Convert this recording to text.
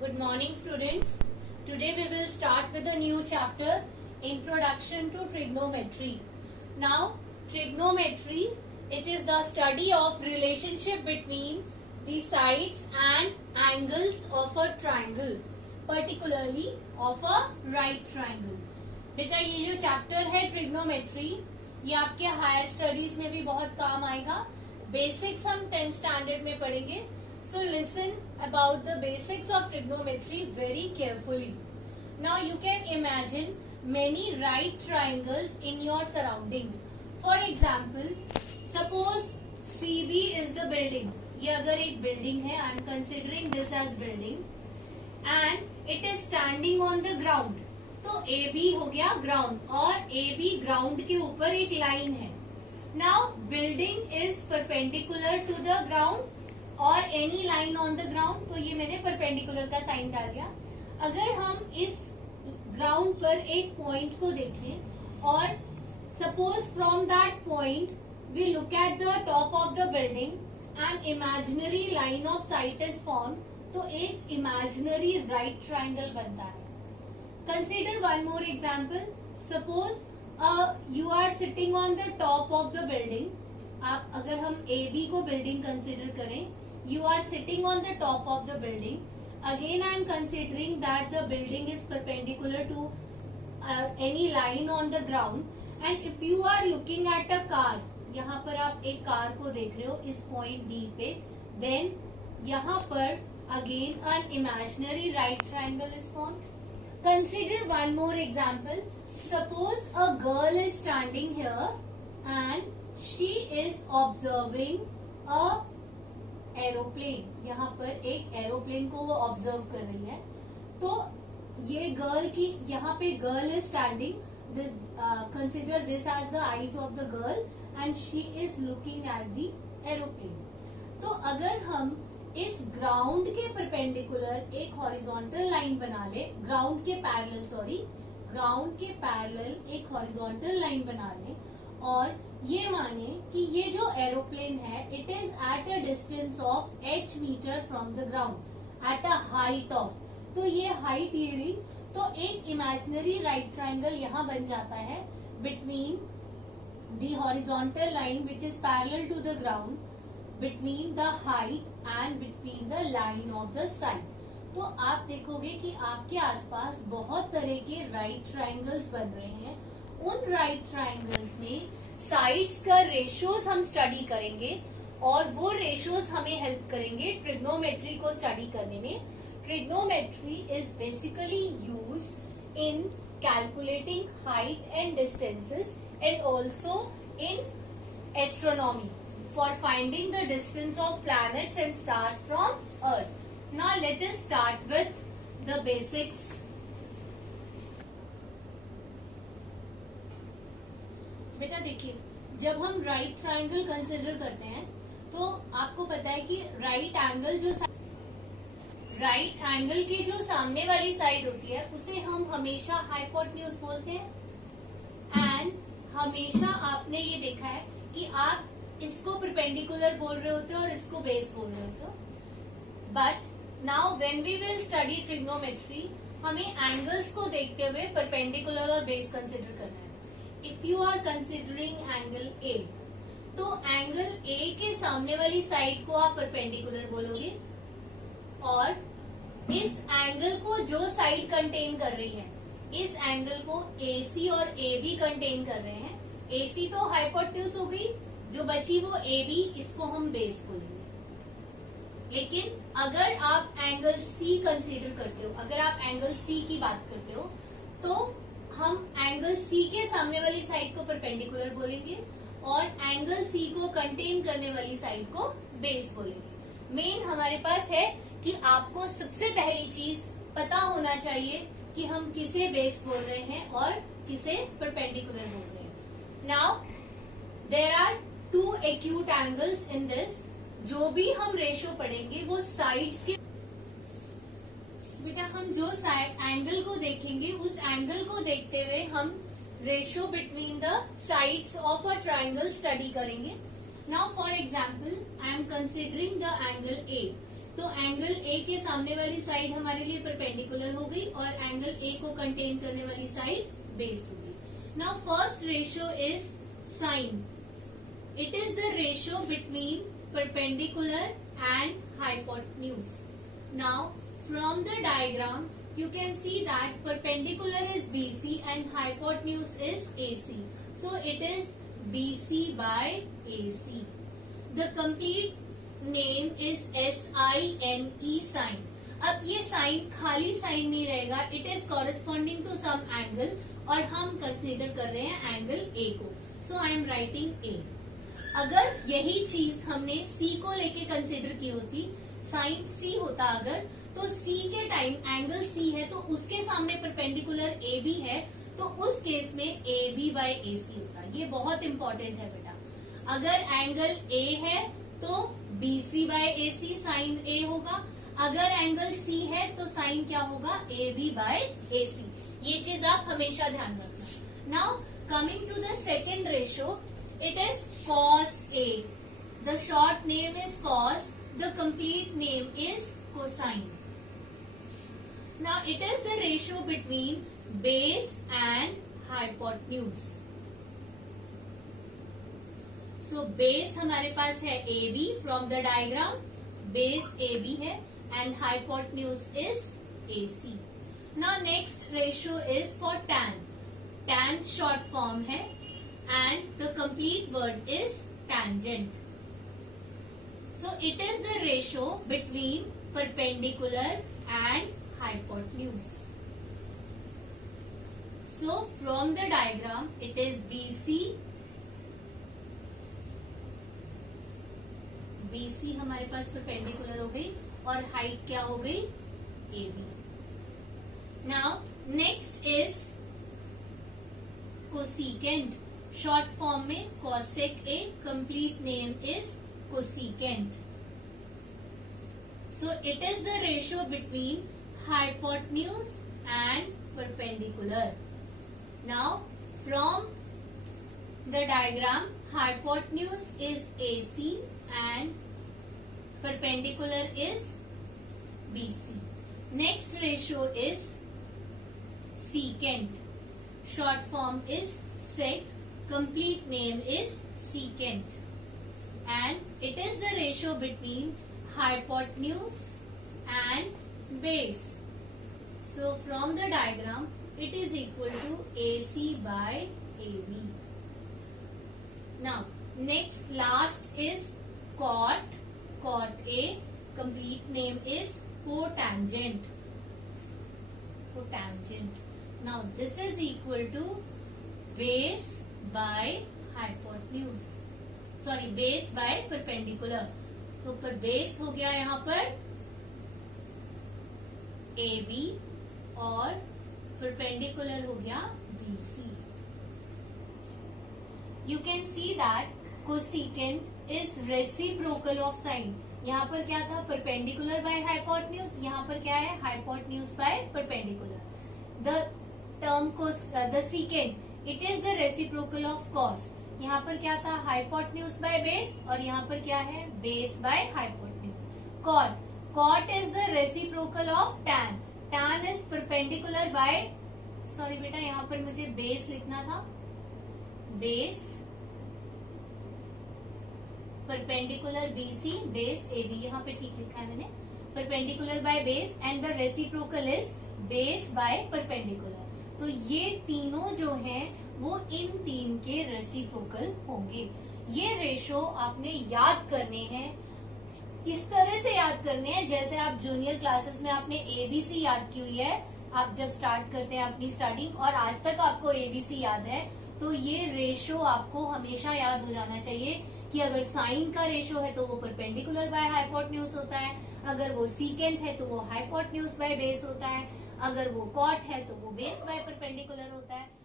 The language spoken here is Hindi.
Good morning, students. Today we will start with a new chapter, Introduction to Trigonometry. Now, trigonometry, it is the study of relationship between the sides and angles of a triangle, particularly of a right triangle. बेटा ये जो चैप्टर है ट्रिग्नोमेट्री, ये आपके हायर स्टडीज में भी बहुत काम आएगा. बेसिक्स हम 10th स्टैंडर्ड में पढ़ेंगे. So listen about the basics of trigonometry very carefully. Now you can imagine many right triangles in your surroundings. For example, suppose CB is the building. ये अगर एक building है, I am considering this as building, and it is standing on the ground. तो AB हो गया ground और AB ground के ऊपर एक line है. Now building is perpendicular to the ground और any line on the ground. तो ये मैंने परपेंडिकुलर का साइन डाल दिया. अगर हम इस ग्राउंड पर एक पॉइंट को देखें और suppose from that point we look at the top of the building and imaginary line of sight is form, तो एक इमेजिनरी राइट ट्राइंगल बनता है. Consider one more example. Suppose you are sitting on the top of the building. आप अगर हम ए बी को बिल्डिंग कंसिडर करें, you are sitting on the top of the building. Again I am considering that the building is perpendicular to any line on the ground, and if you are looking at a car, यहाँ पर आप एक कार को देख रहे हो इस पॉइंट डी पे, then यहाँ पर again an imaginary right triangle is formed. Consider one more example. Suppose a girl is standing here and she is observing a aeroplane. यहाँ पर एक एरोप्लेन को वो ऑब्जर्व कर रही है. तो ये गर्ल की, यहाँ पे girl is standing. Consider this as the eyes of the girl and she is looking at the aeroplane. तो अगर हम इस ग्राउंड के परपेंडिकुलर एक हॉरिजॉन्टल लाइन बना ले, ग्राउंड के पैरेलल एक हॉरिजॉन्टल लाइन बना ले और ये माने कि ये जो एरोप्लेन है it is at a distance of h metre from the ground at a height of, तो ये हाइट ये रही. तो एक इमेजिनरी राइट ट्राइंगल यहाँ बन जाता है between the horizontal line which is parallel to the ground, between the height and between the line of the side. तो आप देखोगे कि आपके आसपास बहुत तरह के राइट ट्राइंगल्स बन रहे हैं. उन राइट ट्राइंगल्स में साइड्स का रेशियोज हम स्टडी करेंगे और वो रेशियोज हमें हेल्प करेंगे ट्रिग्नोमेट्री को स्टडी करने में. Trigonometry is basically used in calculating height and distances and also in astronomy for finding the distance of planets and stars from earth. Now let us start with the basics. बेटा देखिए, जब हम राइट ट्राइंगल कंसिडर करते हैं तो आपको पता है कि राइट एंगल की जो सामने वाली साइड होती है उसे हम हमेशा हाइपोटेन्यूज बोलते हैं. एंड हमेशा आपने ये देखा है कि आप इसको परपेंडिकुलर बोल रहे होते हो और इसको बेस बोल रहे होते हो. But now when we will study trigonometry, हमें एंगल्स को देखते हुए परपेंडिकुलर और बेस कंसिडर करना है. If you are considering angle A, तो एंगल A के सामने वाली साइड को आप परपेंडिकुलर बोलोगे और इस एंगल को जो साइड कंटेन कर रही है, इस एंगल को AC और AB कंटेन कर रहे हैं. AC तो हाइपोटेन्यूज हो गई, जो बची वो AB, इसको हम बेस बोलेंगे. लेकिन अगर आप एंगल C कंसीडर करते हो, अगर आप एंगल C की बात करते हो, तो हम एंगल C के सामने वाली साइड को परपेंडिकुलर बोलेंगे और एंगल C को कंटेन करने वाली साइड को बेस बोलेंगे. मेन हमारे पास है कि आपको सबसे पहली चीज पता होना चाहिए कि हम किसे बेस बोल रहे हैं और किसे परपेंडिकुलर बोल रहे हैं. Now there are two acute angles in this. जो भी हम रेशियो पढ़ेंगे वो साइड्स के, बेटा हम जो एंगल को देखेंगे उस एंगल को देखते हुए हम ratio between the sides of a triangle study करेंगे. Now for example I am considering the angle A. तो एंगल ए के सामने वाली साइड हमारे लिए परपेंडिकुलर हो गई और एंगल ए को कंटेन करने वाली साइड बेस हो गई। Now first ratio is sine. It is the ratio between perpendicular and hypotenuse. Now from the diagram you can see that perpendicular is BC and hypotenuse is AC. So it is BC by AC. The complete name is SINE sine. अब ये साइन खाली साइन नहीं रहेगा, it is corresponding to some angle और हम कंसीडर कर रहे हैं एंगल ए को। So I am writing A. अगर यही चीज हमने सी को लेके कंसीडर की होती, साइन सी होता अगर, तो सी के टाइम एंगल सी है तो उसके सामने परपेंडिकुलर ए बी है, तो उस केस में ए बी बाय ए सी होता। ये बहुत इंपॉर्टेंट है बेटा। अगर एंगल ए है तो बी सी बाय ए सी साइन ए होगा, अगर एंगल सी है तो साइन क्या होगा, ए बी बाय ए सी। ये चीज आप हमेशा ध्यान रखना। Now coming to the second ratio, it is cos A. The short name is cos, the complete name is cosine. Now it is the ratio between base and hypotenuse. So base हमारे पास है AB from the diagram, base AB है and hypotenuse is AC. Now next ratio is for tan. Tan short form है and the complete word is tangent. So it is the ratio between perpendicular and hypotenuse. So from the diagram it is BC. BC हमारे पास perpendicular हो गई और height क्या हो गई, AB. Now next is cosecant. Short form में cosec A, complete name is cosecant. So it is the ratio between hypotenuse and perpendicular. Now from the diagram, hypotenuse is AC and perpendicular is BC. Next ratio is secant. Short form is sec, complete name is secant. And it is the ratio between hypotenuse and base. So from the diagram it is equal to AC by AB. Now next last is cot. Cot A, complete name is cotangent. Cotangent. Now this is equal to base by hypotenuse. Sorry base by perpendicular. तो पर बेस हो गया यहाँ पर ए बी और परपेंडिकुलर हो गया B C. You can see that cosecant is reciprocal of sine. यहाँ पर क्या था, परपेंडिकुलर बाय हाइपोटेन्यूज, यहाँ पर क्या है, hypotenuse by perpendicular. The term को the second it is the reciprocal of cos. यहाँ पर क्या था, हाइपोटेन्यूज बाय बेस और यहाँ पर क्या है, base by hypotenuse. Cot, cot is the reciprocal of tan. Tan is perpendicular by, sorry बेटा यहाँ पर मुझे बेस लिखना था, base perpendicular BC, base AB, यहाँ पे ठीक लिखा है मैंने, perpendicular by base and the reciprocal is base by perpendicular. तो ये तीनों जो हैं वो इन तीन के रेसिप्रोकल होंगे। ये रेशो आपने याद करने हैं, इस तरह से याद करने हैं जैसे आप जूनियर क्लासेस में आपने एबीसी याद की हुई है। आप जब स्टार्ट करते हैं अपनी स्टडी और आज तक आपको एबीसी याद है, तो ये रेशो आपको हमेशा याद हो जाना चाहिए कि अगर साइन का रेशो है तो वो परपेंडिकुलर बाय हाइपोटेन्यूज होता है, अगर वो सीकेंट है तो वो हाइपोटेन्यूज बाय बेस होता है, अगर वो कॉट है तो वो बेस बाय परपेंडिकुलर होता है।